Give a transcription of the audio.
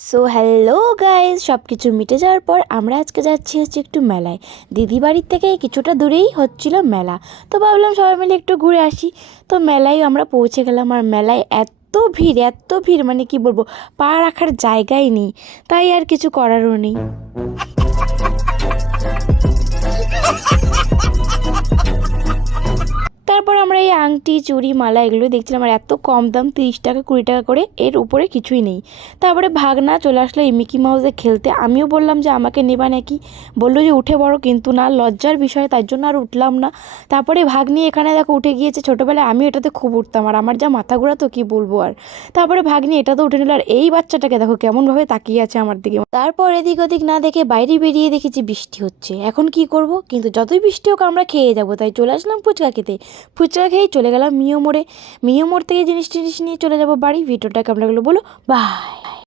So hello guys, সব কিছু মিটে যাওয়ার পর আমরা আজকে যাচ্ছি একটু মেলায়। দিদি বাড়ির থেকে কিছুটা দূরেই হচ্ছিল মেলা, তো ভাবলাম সবাই মিলে একটু ঘুরে আসি। তো মেলায় আমরা পৌঁছে গেলাম, আর মেলায় এত ভিড় মানে কি বলবো, পা রাখার জায়গাই নেই। তাই আর কিছু করারও নেই। তারপর আমরা এই আংটি, চুড়ি, মালা এগুলো দেখছিলাম, আর এত কম দাম, 30 টাকা 20 টাকা করে, এর উপরে কিছুই নেই। তারপরে ভাগনা চলে আসলো এই মিকি মাউসে খেলতে। আমিও বললাম যে আমাকে নেবা নাকি, বললো যে উঠে বড়, কিন্তু না, লজ্জার বিষয়, তার জন্য আর উঠলাম না। তারপরে ভাগ্নি এখানে দেখো উঠে গিয়েছে। ছোটোবেলায় আমি এটাতে খুব উঠতাম, আর আমার যা মাথা ঘোরা, তো কী বলবো আর। তারপরে ভাগ্নি এটাতে উঠে নিল, আর এই বাচ্চাটাকে দেখো কেমনভাবে তাকিয়ে আছে আমার দিকে। তারপর এদিক ওদিক না দেখে বাইরে বেরিয়ে দেখেছি বৃষ্টি হচ্ছে। এখন কি করব, কিন্তু যতই বৃষ্টি হোক আমরা খেয়ে যাবো, তাই চলে আসলাম ফুচকা খেতে। ফুচকা খেয়েই চলে গেলাম মিও মোড়ে। মিও মোড় থেকে জিনিস টিনিস নিয়ে চলে যাবো বাড়ি। ভিডিওটা কেমন লাগলো বলো, বাই।